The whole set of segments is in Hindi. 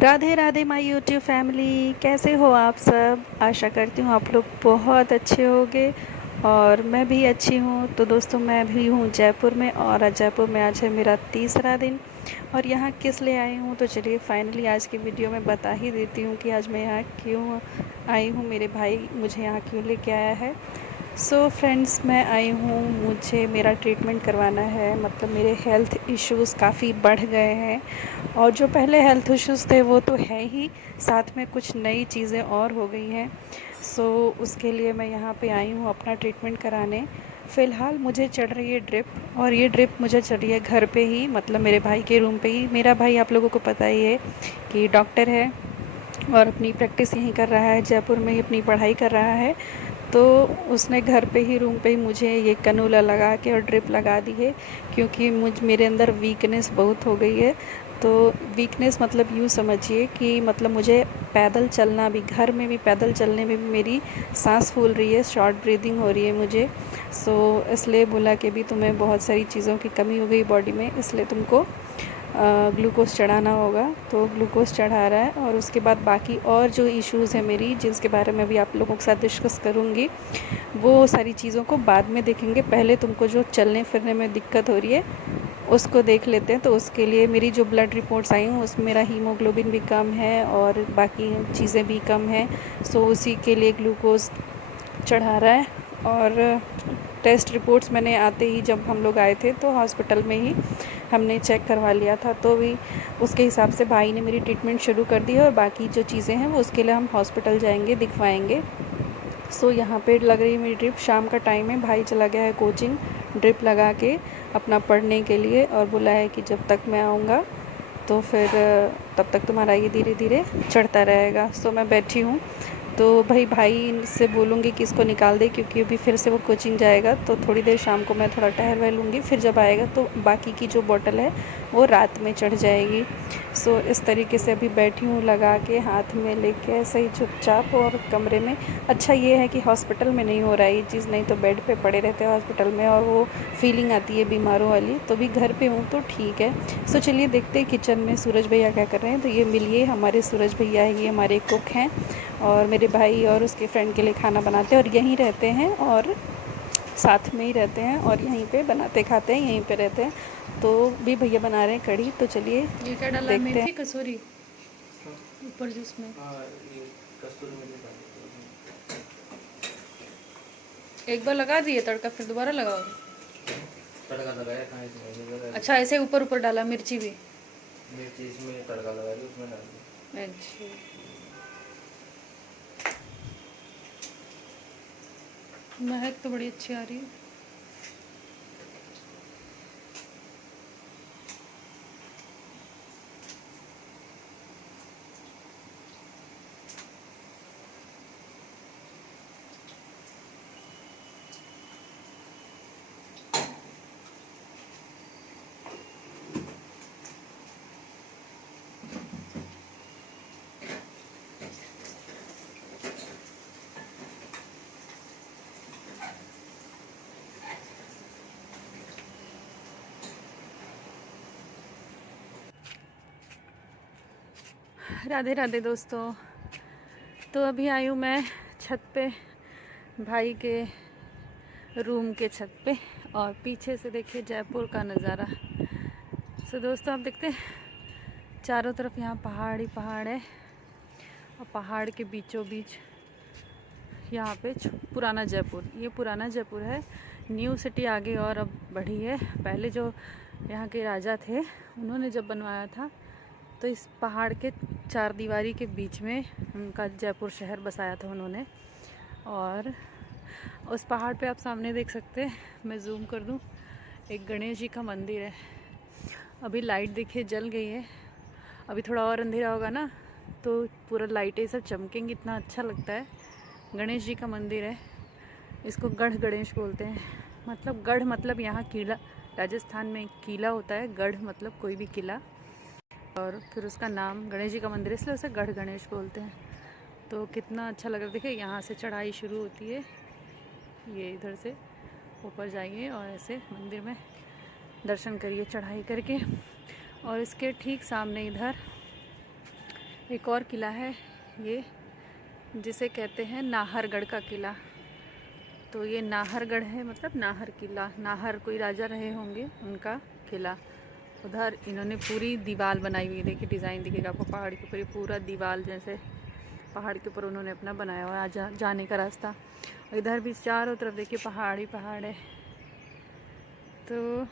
Radhe Radhe my YouTube family, कैसे हो आप सब। आशा करती हूँ आप लोग बहुत अच्छे होंगे और मैं भी अच्छी हूँ। तो दोस्तों, मैं भी हूँ जयपुर में और आज जयपुर में आज है मेरा तीसरा दिन। और यहाँ किस लिए आई हूँ तो चलिए फाइनली आज की वीडियो में बता ही देती हूँ कि आज मैं यहाँ क्यों आई हूँ, मेरे भाई मुझे यहाँ क्यों लेके आया है। सो फ्रेंड्स, मैं आई हूँ, मुझे मेरा ट्रीटमेंट करवाना है। मतलब मेरे हेल्थ इश्यूज़ काफ़ी बढ़ गए हैं और जो पहले हेल्थ इश्यूज़ थे वो तो है ही, साथ में कुछ नई चीज़ें और हो गई हैं। सो उसके लिए मैं यहाँ पे आई हूँ अपना ट्रीटमेंट कराने। फ़िलहाल मुझे चढ़ रही है ड्रिप और ये ड्रिप मुझे चढ़ रही है घर पे ही, मतलब मेरे भाई के रूम पे ही। मेरा भाई आप लोगों को पता ही है कि डॉक्टर है और अपनी प्रैक्टिस यहीं कर रहा है, जयपुर में ही अपनी पढ़ाई कर रहा है। तो उसने घर पे ही रूम पे ही मुझे ये कनूला लगा के और ड्रिप लगा दी है, क्योंकि मेरे अंदर वीकनेस बहुत हो गई है। तो वीकनेस मतलब यूँ समझिए कि मतलब मुझे पैदल चलना भी, घर में भी पैदल चलने में भी मेरी सांस फूल रही है, शॉर्ट ब्रीदिंग हो रही है मुझे। सो इसलिए बोला कि भी तुम्हें बहुत सारी चीज़ों की कमी हो गई बॉडी में, इसलिए तुमको ग्लूकोज़ चढ़ाना होगा। तो ग्लूकोज़ चढ़ा रहा है और उसके बाद बाकी और जो इश्यूज़ हैं मेरी, जिसके बारे में भी आप लोगों के साथ डिस्कस करूँगी, वो सारी चीज़ों को बाद में देखेंगे। पहले तुमको जो चलने फिरने में दिक्कत हो रही है उसको देख लेते हैं। तो उसके लिए मेरी जो ब्लड रिपोर्ट्स आई हूँ उसमें मेरा हीमोग्लोबिन भी कम है और बाकी चीज़ें भी कम हैं। सो उसी के लिए ग्लूकोज़ चढ़ा रहा है। और टेस्ट रिपोर्ट्स मैंने आते ही, जब हम लोग आए थे तो हॉस्पिटल में ही हमने चेक करवा लिया था, तो भी उसके हिसाब से भाई ने मेरी ट्रीटमेंट शुरू कर दी है। और बाकी जो चीज़ें हैं वो उसके लिए हम हॉस्पिटल जाएंगे, दिखवाएंगे। सो यहाँ पे लग रही है मेरी ड्रिप। शाम का टाइम है, भाई चला गया है कोचिंग ड्रिप लगा के अपना पढ़ने के लिए, और बोला है कि जब तक मैं आऊँगा तो फिर तब तक तुम्हारा ये धीरे धीरे चढ़ता रहेगा। सो मैं बैठी हूँ। तो भाई से बोलूँगी कि इसको निकाल दे, क्योंकि अभी फिर से वो कोचिंग जाएगा। तो थोड़ी देर शाम को मैं थोड़ा टहल वहल लूँगी, फिर जब आएगा तो बाकी की जो बॉटल है वो रात में चढ़ जाएगी। सो इस तरीके से अभी बैठी हूँ लगा के, हाथ में लेके ऐसे ही चुपचाप और कमरे में। अच्छा ये है कि हॉस्पिटल में नहीं हो रहा है ये चीज़, नहीं तो बेड पे पड़े रहते हैं हॉस्पिटल में और वो फीलिंग आती है बीमारों वाली। तो भी घर पे हूँ तो ठीक है। सो चलिए देखते हैं किचन में सूरज भैया क्या कर रहे हैं। तो ये मिलिए, हमारे सूरज भैया है, ये हमारे कुक हैं और मेरे भाई और उसके फ्रेंड के लिए खाना बनाते हैं और यहीं रहते हैं और साथ में ही रहते हैं और यहीं पे बनाते खाते हैं, यहीं पे रहते हैं। तो भी भैया बना रहे हैं कढ़ी। तो चलिए ये क्या डाला, देखते हैं। मेथी कसूरी ऊपर जिसमें। हाँ, ये कस्तूरी मेथी डाली थी उसमें। एक बार लगा दिए तड़का, फिर दोबारा लगाओगे? तड़का लगाया कहाँ इसमें, ये लगा दी। अच्छा, ऐसे ऊपर ऊपर डाला, मिर्ची भी? मिर्ची इसमें तड़का लगा दी, उसमें डाल दी। अच्छा, महक तो बड़ी अच्छी आ रही है। राधे राधे दोस्तों। तो अभी आई हूँ मैं छत पे, भाई के रूम के छत पे, और पीछे से देखिए जयपुर का नज़ारा। सो दोस्तों, आप देखते हैं चारों तरफ यहाँ पहाड़ ही पहाड़ है और पहाड़ के बीचों बीच यहाँ पे पुराना जयपुर, ये पुराना जयपुर है। न्यू सिटी आगे और अब बढ़ी है। पहले जो यहाँ के राजा थे उन्होंने जब बनवाया था तो इस पहाड़ के चार दीवारी के बीच में उनका जयपुर शहर बसाया था उन्होंने। और उस पहाड़ पे आप सामने देख सकते हैं, मैं जूम कर दूँ, एक गणेश जी का मंदिर है। अभी लाइट देखिए जल गई है, अभी थोड़ा और अंधेरा होगा ना तो पूरा लाइटें सब चमकेंगी, इतना अच्छा लगता है। गणेश जी का मंदिर है, इसको गढ़ गणेश बोलते हैं। मतलब गढ़ मतलब यहाँ किला, राजस्थान में किला होता है, गढ़ मतलब कोई भी किला, और फिर उसका नाम गणेश जी का मंदिर है, इसलिए उसे गढ़ गणेश बोलते हैं। तो कितना अच्छा लग रहा है। देखिए यहाँ से चढ़ाई शुरू होती है, ये इधर से ऊपर जाइए और ऐसे मंदिर में दर्शन करिए चढ़ाई करके। और इसके ठीक सामने इधर एक और किला है ये, जिसे कहते हैं नाहरगढ़ का किला। तो ये नाहरगढ़ है, मतलब नाहर किला, नाहर कोई राजा रहे होंगे उनका किला। उधर इन्होंने पूरी दीवार बनाई हुई है, देखिए डिज़ाइन दिखेगा आपको पहाड़ के ऊपर, पूरा दीवार जैसे पहाड़ के ऊपर उन्होंने अपना बनाया हुआ है जाने का रास्ता। इधर भी चारों तरफ देखिए पहाड़ ही पहाड़ है। तो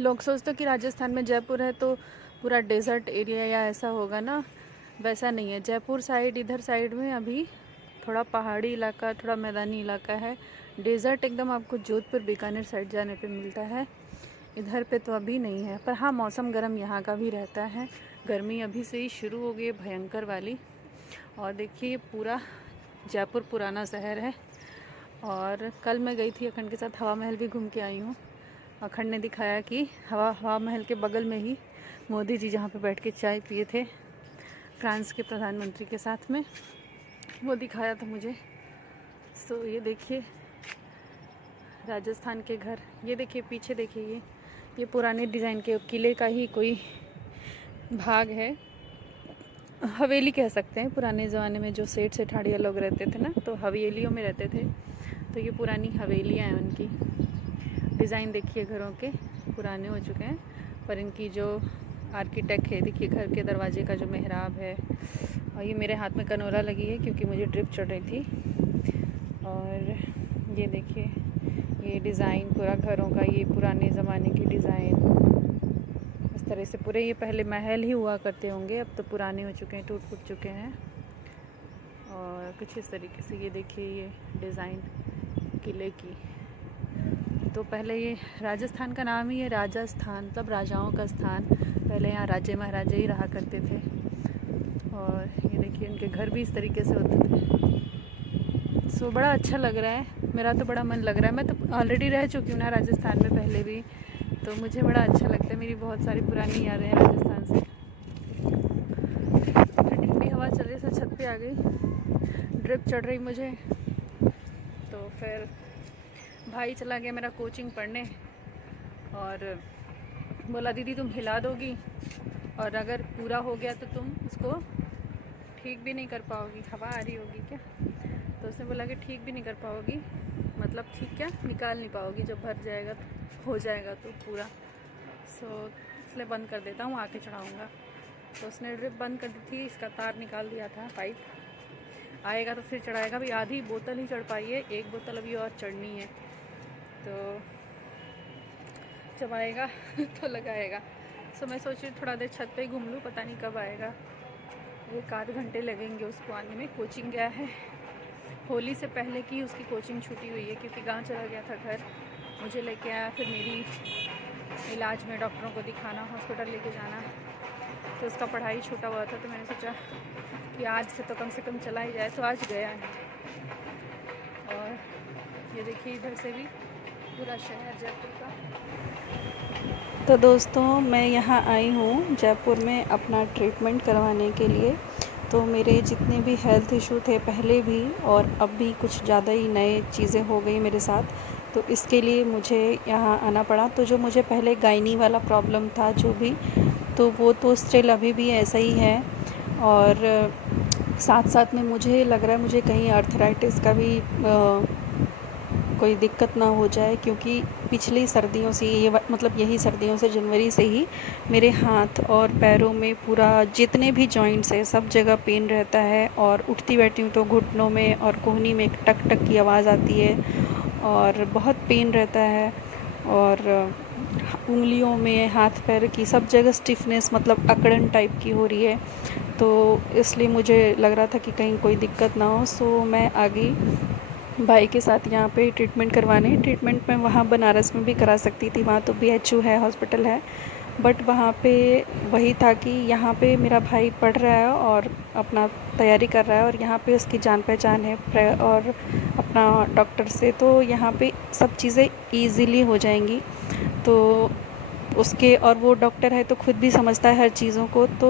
लोग सोचते कि राजस्थान में जयपुर है तो पूरा डेजर्ट एरिया या ऐसा होगा ना, वैसा नहीं है। जयपुर साइड, इधर साइड में अभी थोड़ा पहाड़ी इलाका, थोड़ा मैदानी इलाका है। डेजर्ट एकदम आपको जोधपुर बीकानेर साइड जाने पे मिलता है, इधर पे तो अभी नहीं है। पर हाँ, मौसम गर्म यहाँ का भी रहता है। गर्मी अभी से ही शुरू हो गई है भयंकर वाली। और देखिए पूरा जयपुर पुराना शहर है। और कल मैं गई थी अखंड के साथ, हवा महल भी घूम के आई हूँ। अखंड ने दिखाया कि हवा महल के बगल में ही मोदी जी जहाँ पे बैठ के चाय पिए थे फ्रांस के प्रधानमंत्री के साथ में, वो दिखाया था मुझे। तो ये देखिए राजस्थान के घर, ये देखिए पीछे देखिए, ये पुराने डिज़ाइन के किले का ही कोई भाग है, हवेली कह सकते हैं। पुराने ज़माने में जो सेठ सेठाड़िया लोग रहते थे ना, तो हवेलियों में रहते थे। तो ये पुरानी हवेलियाँ हैं, उनकी डिज़ाइन देखिए घरों के पुराने हो चुके हैं, पर इनकी जो आर्किटेक्ट है देखिए, घर के दरवाजे का जो मेहराब है। और ये मेरे हाथ में कनोरा लगी है क्योंकि मुझे ड्रिप चढ़ रही थी। और ये देखिए ये डिज़ाइन पूरा घरों का, ये पुराने ज़माने की डिज़ाइन इस तरह से पूरे। ये पहले महल ही हुआ करते होंगे, अब तो पुराने हो चुके हैं, टूट फूट चुके हैं। और कुछ इस तरीके से ये देखिए ये डिज़ाइन किले की। तो पहले ये राजस्थान का नाम ही है राजस्थान, मतलब राजाओं का स्थान। पहले यहाँ राजे महाराजे ही रहा करते थे। और ये देखिए इनके घर भी इस तरीके से होते थे। सो बड़ा अच्छा लग रहा है, मेरा तो बड़ा मन लग रहा है। मैं तो ऑलरेडी रह चुकी हूँ ना राजस्थान में पहले भी, तो मुझे बड़ा अच्छा लगता है। मेरी बहुत सारी पुरानी यादें हैं राजस्थान से। ठंडी ठंडी हवा चल रही, से छत पे आ गई, ड्रिप चढ़ रही मुझे। तो फिर भाई चला गया मेरा कोचिंग पढ़ने और बोला दीदी तुम हिला दोगी, और अगर पूरा हो गया तो तुम उसको ठीक भी नहीं कर पाओगी। हवा आ रही होगी क्या? तो उसने बोला कि ठीक भी नहीं कर पाओगी, मतलब ठीक क्या, निकाल नहीं पाओगी, जब भर जाएगा तो हो जाएगा तो पूरा। सो इसलिए बंद कर देता हूँ, आके चढ़ाऊँगा। तो उसने ड्रिप बंद कर दी थी, इसका तार निकाल दिया था, पाइप आएगा तो फिर चढ़ाएगा। अभी आधी बोतल ही चढ़ पाई है, एक बोतल अभी और चढ़नी है। तो जब आएगा तो लगाएगा। सो मैं सोच रही थोड़ा देर छत पे ही घूम लूँ, पता नहीं कब आएगा। 1 आध घंटे लगेंगे उसको आने में। कोचिंग गया है, होली से पहले की उसकी कोचिंग छूटी हुई है क्योंकि गांव चला गया था घर, मुझे लेके आया। फिर मेरी इलाज में डॉक्टरों को दिखाना, हॉस्पिटल लेके जाना, तो उसका पढ़ाई छूटा हुआ था। तो मैंने सोचा कि आज से तो कम से कम चला ही जाए, तो आज गया है। और ये देखिए इधर से भी पूरा शहर जयपुर का। तो दोस्तों मैं यहाँ आई हूँ जयपुर में अपना ट्रीटमेंट करवाने के लिए। तो मेरे जितने भी हेल्थ इशू थे पहले भी, और अब भी कुछ ज़्यादा ही नए चीज़ें हो गई मेरे साथ, तो इसके लिए मुझे यहाँ आना पड़ा। तो जो मुझे पहले गायनी वाला प्रॉब्लम था जो भी, तो वो तो स्टिल अभी भी ऐसा ही है। और साथ साथ में मुझे लग रहा है मुझे कहीं आर्थराइटिस का भी कोई दिक्कत ना हो जाए, क्योंकि पिछली सर्दियों से ये मतलब यही सर्दियों से, जनवरी से ही मेरे हाथ और पैरों में पूरा जितने भी जॉइंट्स है सब जगह पेन रहता है। और उठती बैठती हूँ तो घुटनों में और कोहनी में टक टक की आवाज़ आती है और बहुत पेन रहता है। और उंगलियों में, हाथ पैर की सब जगह स्टिफनेस, मतलब अकड़न टाइप की हो रही है। तो इसलिए मुझे लग रहा था कि कहीं कोई दिक्कत ना हो। सो मैं आ गई भाई के साथ यहाँ पे ट्रीटमेंट करवाने। ट्रीटमेंट मैं वहाँ बनारस में भी करा सकती थी, वहाँ तो BHU है, हॉस्पिटल है, बट वहाँ पे वही था कि यहाँ पे मेरा भाई पढ़ रहा है और अपना तैयारी कर रहा है, और यहाँ पे उसकी जान पहचान है और अपना डॉक्टर से, तो यहाँ पे सब चीज़ें ईज़िली हो जाएंगी। तो उसके, और वो डॉक्टर है तो खुद भी समझता है हर चीज़ों को, तो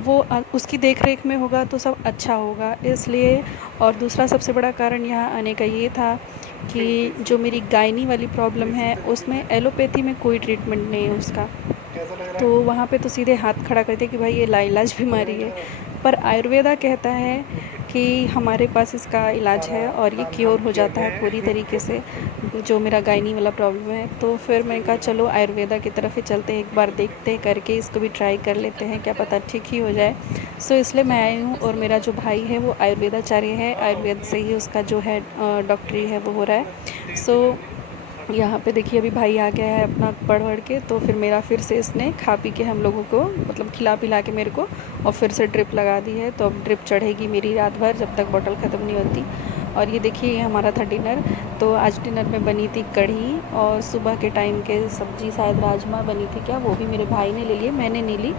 वो उसकी देख रेख में होगा तो सब अच्छा होगा, इसलिए। और दूसरा सबसे बड़ा कारण यहाँ आने का ये था कि जो मेरी गायनी वाली प्रॉब्लम है उसमें एलोपैथी में कोई ट्रीटमेंट नहीं है उसका। तो वहाँ पे तो सीधे हाथ खड़ा करते कि भाई ये लाइलाज बीमारी है। पर आयुर्वेदा कहता है कि हमारे पास इसका इलाज है और ये क्योर हो जाता है पूरी तरीके से, जो मेरा गायनी वाला प्रॉब्लम है। तो फिर मैंने कहा चलो आयुर्वेदा की तरफ ही चलते हैं, एक बार देखते हैं करके इसको भी ट्राई कर लेते हैं, क्या पता ठीक ही हो जाए। सो इसलिए मैं आई हूँ। और मेरा जो भाई है वो आयुर्वेदाचार्य है, आयुर्वेद से ही उसका जो है डॉक्टरी है वो हो रहा है। सो यहाँ पे देखिए अभी भाई आ गया है अपना पढ़ वढ़ के, तो फिर मेरा फिर से इसने खा पी के हम लोगों को मतलब खिला पिला के मेरे को और फिर से ड्रिप लगा दी है। तो अब ड्रिप चढ़ेगी मेरी रात भर जब तक बॉटल ख़त्म नहीं होती। और ये देखिए ये हमारा था डिनर। तो आज डिनर में बनी थी कढ़ी और सुबह के टाइम के सब्ज़ी शायद राजमा बनी थी क्या, वो भी मेरे भाई ने ले लिए, मैंने नहीं ली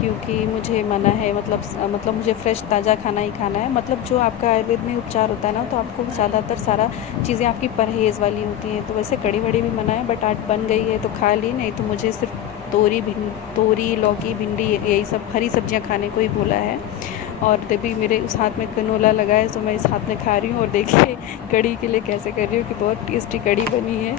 क्योंकि मुझे मना है। मतलब मुझे फ्रेश ताज़ा खाना ही खाना है। मतलब जो आपका आयुर्वेद में उपचार होता है ना, तो आपको ज़्यादातर सारा चीज़ें आपकी परहेज़ वाली होती हैं। तो वैसे कड़ी वड़ी भी मना है, बट आज बन गई है तो खा ली, नहीं तो मुझे सिर्फ तोरी लौकी भिंडी यही सब हरी सब्जियां खाने को ही बोला है। और तभी मेरे उस हाथ में कनोला लगा है, तो मैं इस हाथ में खा रही हूँ। और देखिए कड़ी के लिए कैसे कर रही हूँ कि बहुत टेस्टी कड़ी बनी है।